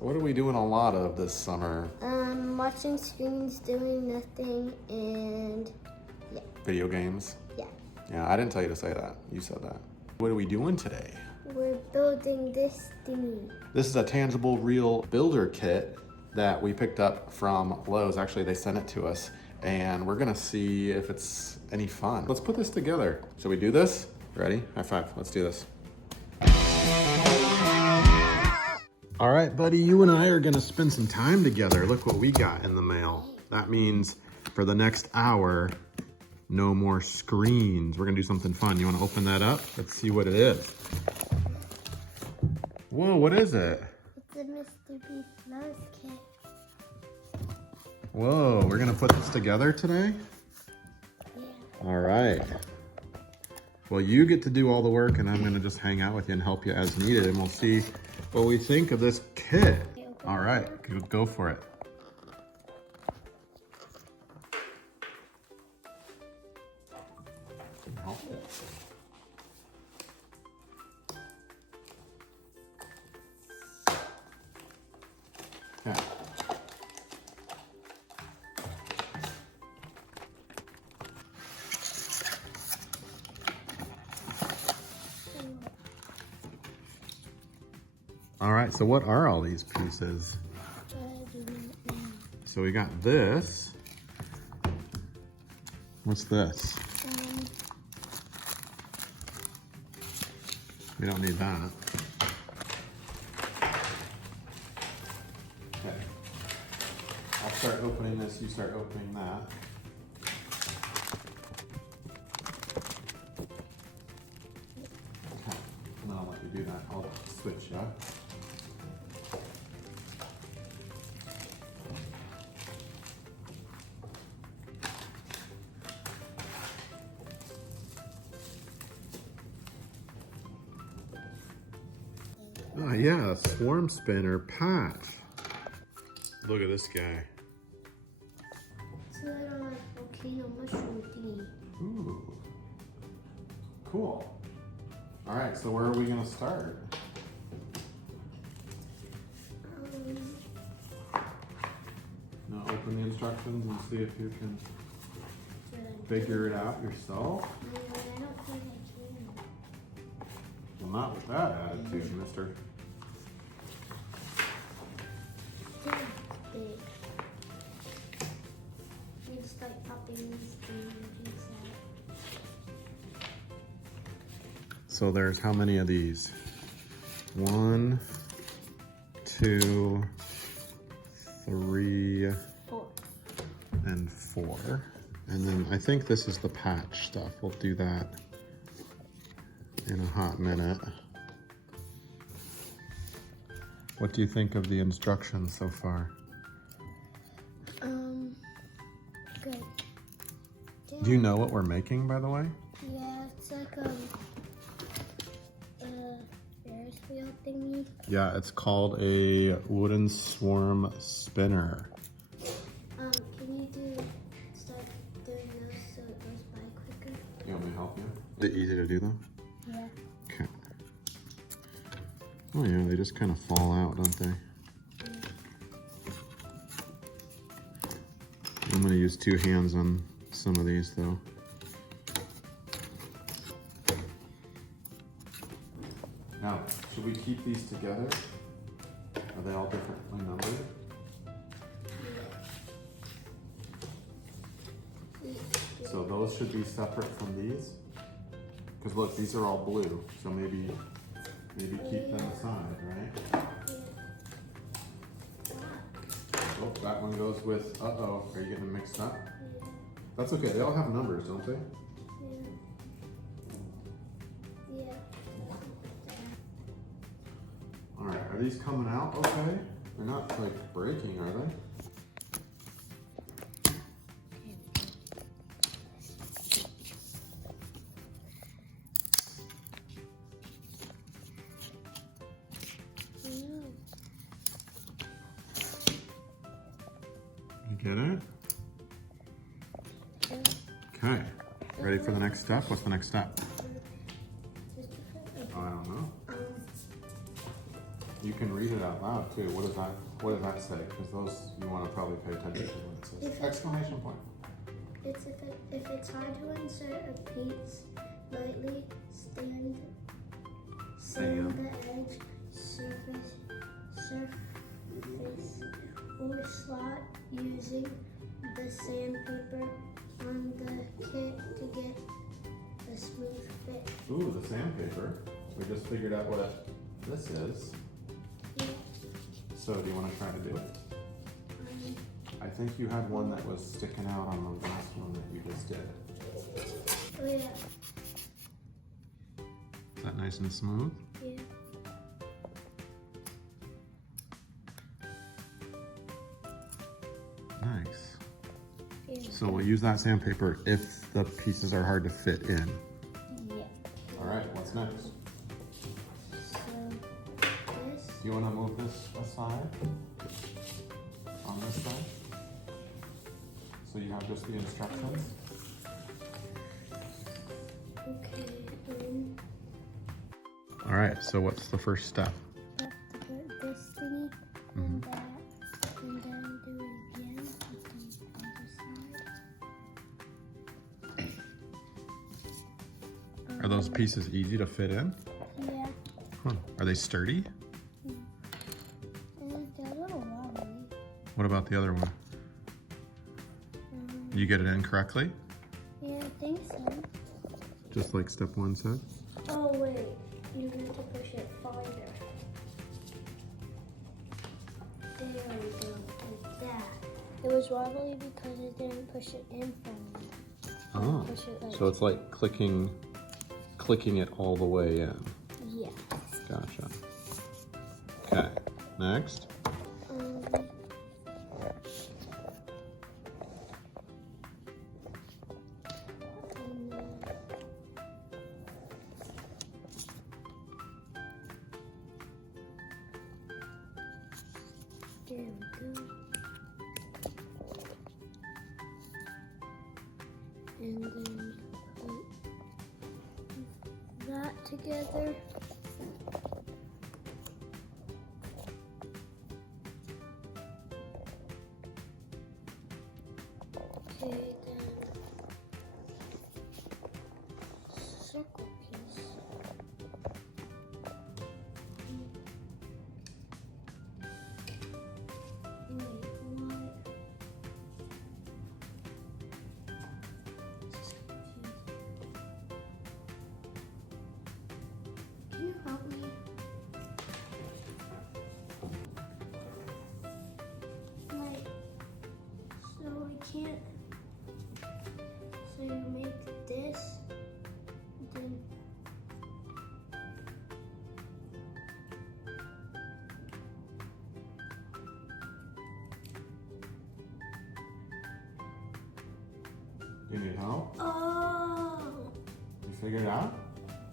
what are we doing a lot of this summer? Watching screens, doing nothing, and yeah. Video games? Yeah. Yeah, I didn't tell you to say that. You said that. What are we doing today? We're building this thingy. This is a tangible, real builder kit that we picked up from Lowe's. Actually, they sent it to us, and we're gonna see if it's any fun. Let's put this together. Shall we do this? Ready? High five. Let's do this. All right, buddy, you and I are gonna spend some time together. Look what we got in the mail. That means for the next hour, no more screens. We're gonna do something fun. You wanna open that up? Let's see what it is. Whoa, what is it? It's a MrBeast-themed kit. Whoa, we're gonna put this together today? Yeah. All right. Well, you get to do all the work and I'm gonna just hang out with you and help you as needed, and we'll see what we think of this kit. All right, go for it. Okay. All right, so what are all these pieces? So we got this. What's this? We don't need that. Okay. I'll start opening this, you start opening that. Okay, and then I'll let you do that. I'll switch you. Oh yeah, a swarm spinner patch. Look at this guy. It's a little like volcano mushroom thingy. Ooh, cool. All right, so where are we gonna start? Now open the instructions and see if you can figure it out yourself. I don't think I can. Well, not with that attitude, mister. It's big. You just like popping these things out. So there's how many of these? 1, 2, 3, 4. and 4. And then I think this is the patch stuff. We'll do that in a hot minute. What do you think of the instructions so far? Good. Yeah. Do you know what we're making, by the way? Yeah, it's like Ferris wheel thingy. Yeah, it's called a wooden swarm spinner. Can you start doing those so it goes by quicker? You want me to help you? Is it easy to do them? Yeah. Okay. Oh yeah, they just kind of fall out, don't they? I'm gonna use 2 hands on some of these though. Now, should we keep these together? Are they all differently numbered? So those should be separate from these? Because look, these are all blue, so maybe keep them aside, right? Oh, that one goes with, uh-oh, are you getting them mixed up? That's okay, they all have numbers, don't they? Yeah. All right, are these coming out okay? They're not like breaking, are they? You get it? Okay, ready for the next step? What's the next step? Oh, I don't know. You can read read it out loud too. What does that say? Because those, you want to probably pay attention to what it says. Exclamation point. It's if it's hard to insert a piece, lightly sand the edge, surface, or slot using the sandpaper on the kit to get a smooth fit. Ooh, the sandpaper. We just figured out what this is. Yeah. So do you want to try to do it? I think you had one that was sticking out on the last one that you just did. Oh yeah. Is that nice and smooth? Yeah. Nice. Yeah. So we'll use that sandpaper if the pieces are hard to fit in. Yeah. All right, what's next? So this. Do you want to move this aside? On this side? So you have just the instructions? Okay. All right, so what's the first step? Have to put this thingy and that, and then do it again with the other side. Are those pieces easy to fit in? Yeah. Huh. Are they sturdy? And they're a little wobbly. What about the other one? You get it in correctly? Yeah, I think so. Just like step one said? Oh wait, you need to push it farther. There we go, like that. It was wobbly because it didn't push it in farther. Oh, Push it like, so it's like clicking it all the way in. yeah. Gotcha. Okay, next. There we go. And then put that together. Okay, then circle piece. Wait, what? This is confusing. Can you help me? Like, so I can't. So you make this, then. Do you need help? Oh, You figured it out?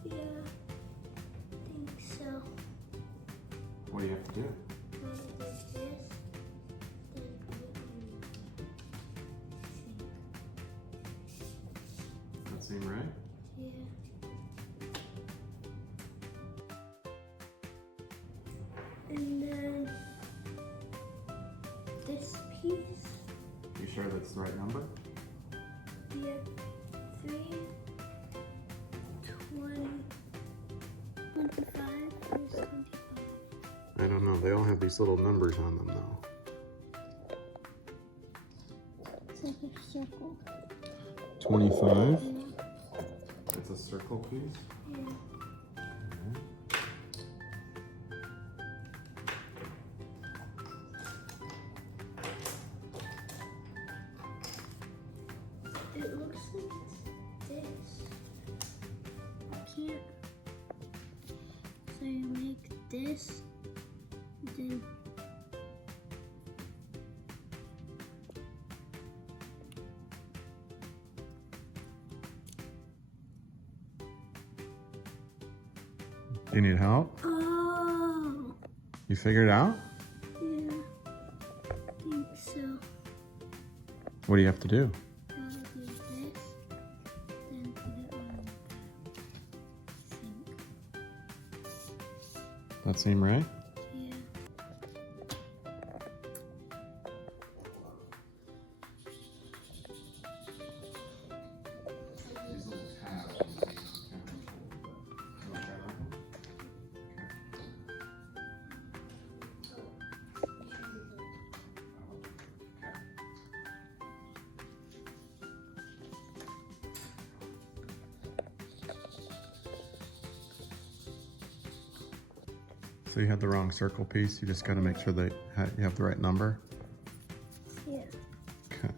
yeah, I think so. What do you have to do? Gotta do this, then put it on the sink. That seem right? Yeah. And then this piece, You sure that's the right number? yeah, 3, 20, 25, where's 25? I don't know. They all have these little numbers on them though. It's like a circle. 25? Yeah. It's a circle piece? Yeah. It looks like it's this. I can't. So you make this, then. You need help? Oh, You figured it out? yeah. I think so. What do you have to do? Gotta do this, then put it on the sink. That seem right? Yeah. So you had the wrong circle piece. You just got to make sure that you have the right number. Yeah. Okay.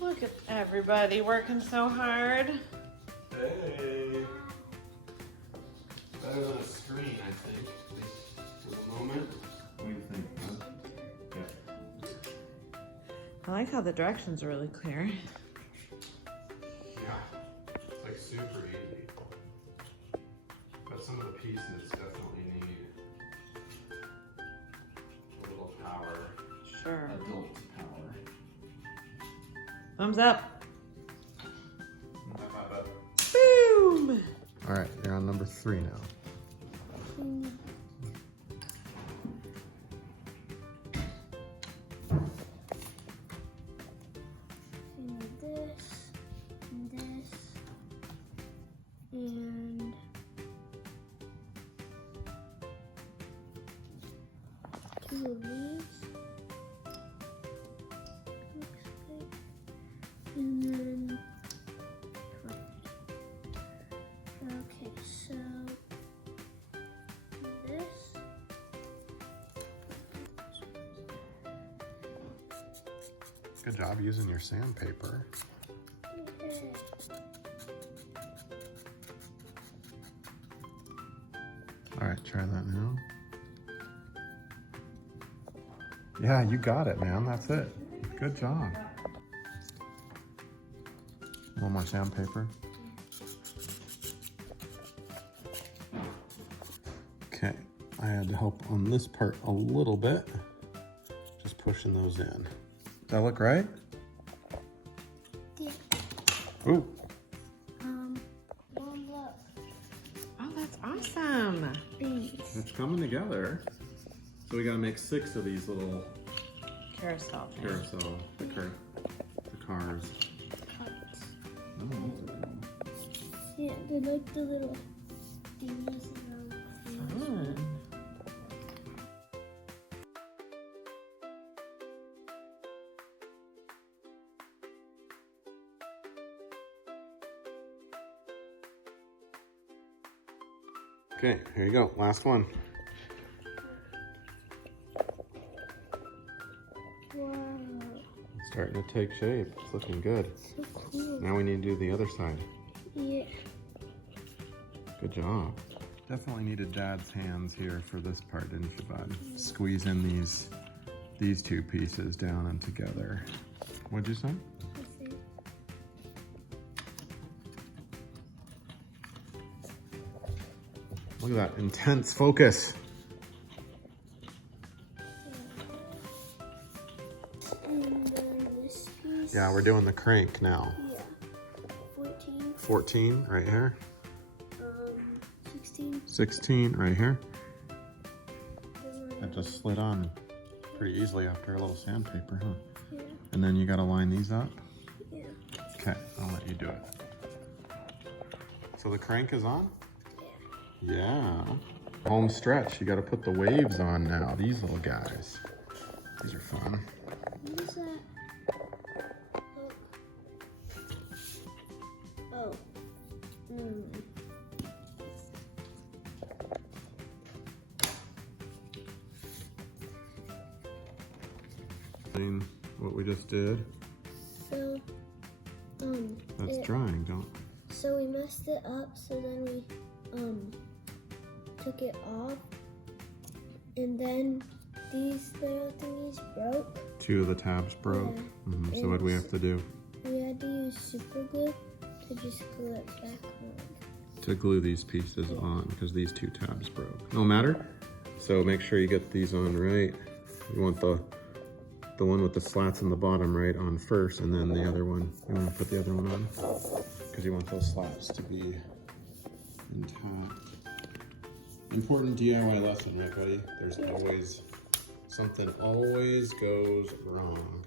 Look at everybody working so hard. Hey. Better than a screen, I think. For the moment. What do you think, huh? I like how the directions are really clear. Yeah. It's like super easy. But some of the pieces definitely need a little power. Sure. Adult power. Thumbs up. High five up. Boom! All right, you're on number 3 now. And this, and this, and two of these. Looks good. And then, okay, so this. Good job using your sandpaper. Okay. All right, try that now. Yeah, you got it, man. That's it. Good job. One more sandpaper. Okay, I had to help on this part a little bit. Just pushing those in. Does that look right? Yeah. Ooh. One love. Oh, that's awesome. Bees. It's coming together. So we gotta make 6 of these little Carousel thing. carousel, the cars. Cuts. Oh, those are cool. Yeah, they're like the little thingies around. Fun. Okay, here you go. Last one. Wow, It's starting to take shape. It's looking good. so cool. Now we need to do the other side. Yeah. Good job. Definitely needed Dad's hands here for this part, didn't you, Bud? Squeeze in these 2 pieces down and together. What'd you say? I see. Look at that intense focus. And then this piece. Yeah, we're doing the crank now. Yeah. 14. 14 right here. 16. 16 right here. And That just slid on pretty easily after a little sandpaper, huh? yeah. And then you gotta line these up. Yeah. Okay, I'll let you do it. So the crank is on? Yeah. Home stretch, you gotta put the waves on now. These little guys. These are fun. What is that? Oh. What we just did. So, That's drying, don't. So we messed it up, so then we, took it off, and then these little thingies broke. 2 of the tabs broke. Yeah. So what do we have to do? We had to use super glue to just glue it back on. To glue these pieces on, because these 2 tabs broke. No matter. So make sure you get these on right. You want the one with the slats in the bottom right on first, and then the other one, you want to put the other one on, because you want those slats to be intact. Important DIY lesson, right, buddy? There's always, something always goes wrong.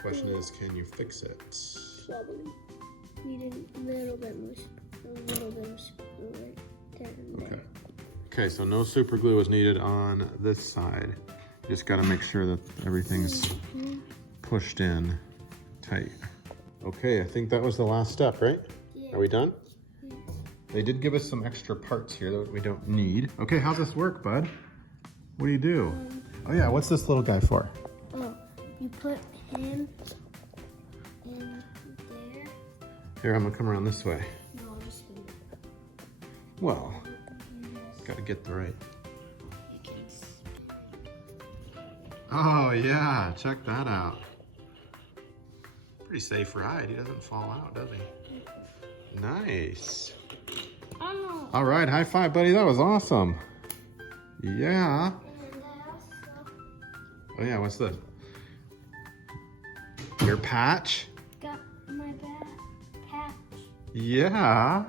Question is, can you fix it? Probably. Need a little bit more, right there and there. Okay. Okay, so no super glue is needed on this side. You just gotta make sure that everything's pushed in tight. Okay, I think that was the last step, right? Yeah. Are we done? They did give us some extra parts here that we don't need. Okay, how's this work, bud? What do you do? Oh yeah, what's this little guy for? Oh, you put him in there. Here, I'm gonna come around this way. No, just him. Well, gotta get the right. Oh yeah, check that out. Pretty safe ride. He doesn't fall out, does he? Nice. Oh. All right, high five, buddy. That was awesome. Yeah. And I also Oh yeah, what's this? Your patch? got my patch. Yeah.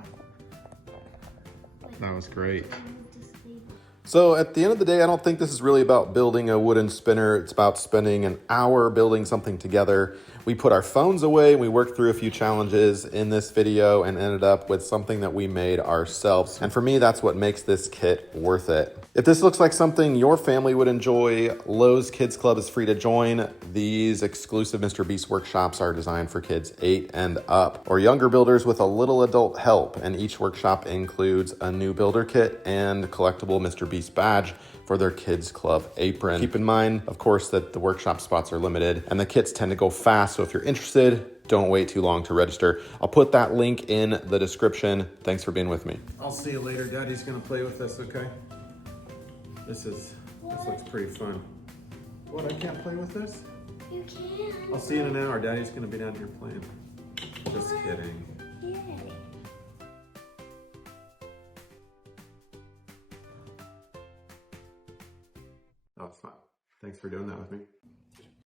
That was great. I moved this table. So at the end of the day, I don't think this is really about building a wooden spinner. It's about spending an hour building something together. We put our phones away, we worked through a few challenges in this video and ended up with something that we made ourselves. And for me, that's what makes this kit worth it. If this looks like something your family would enjoy, Lowe's Kids Club is free to join. These exclusive Mr. Beast workshops are designed for kids 8 and up, or younger builders with a little adult help. And each workshop includes a new builder kit and collectible Mr. Beast badge for their Kids Club apron. Keep in mind, of course, that the workshop spots are limited and the kits tend to go fast. So if you're interested, don't wait too long to register. I'll put that link in the description. Thanks for being with me. I'll see you later. Daddy's gonna play with this, okay? This looks pretty fun. What, I can't play with this? You can. I'll see you in an hour. Daddy's gonna be down here playing. Just kidding. Yay. That was fun. Thanks for doing that with me.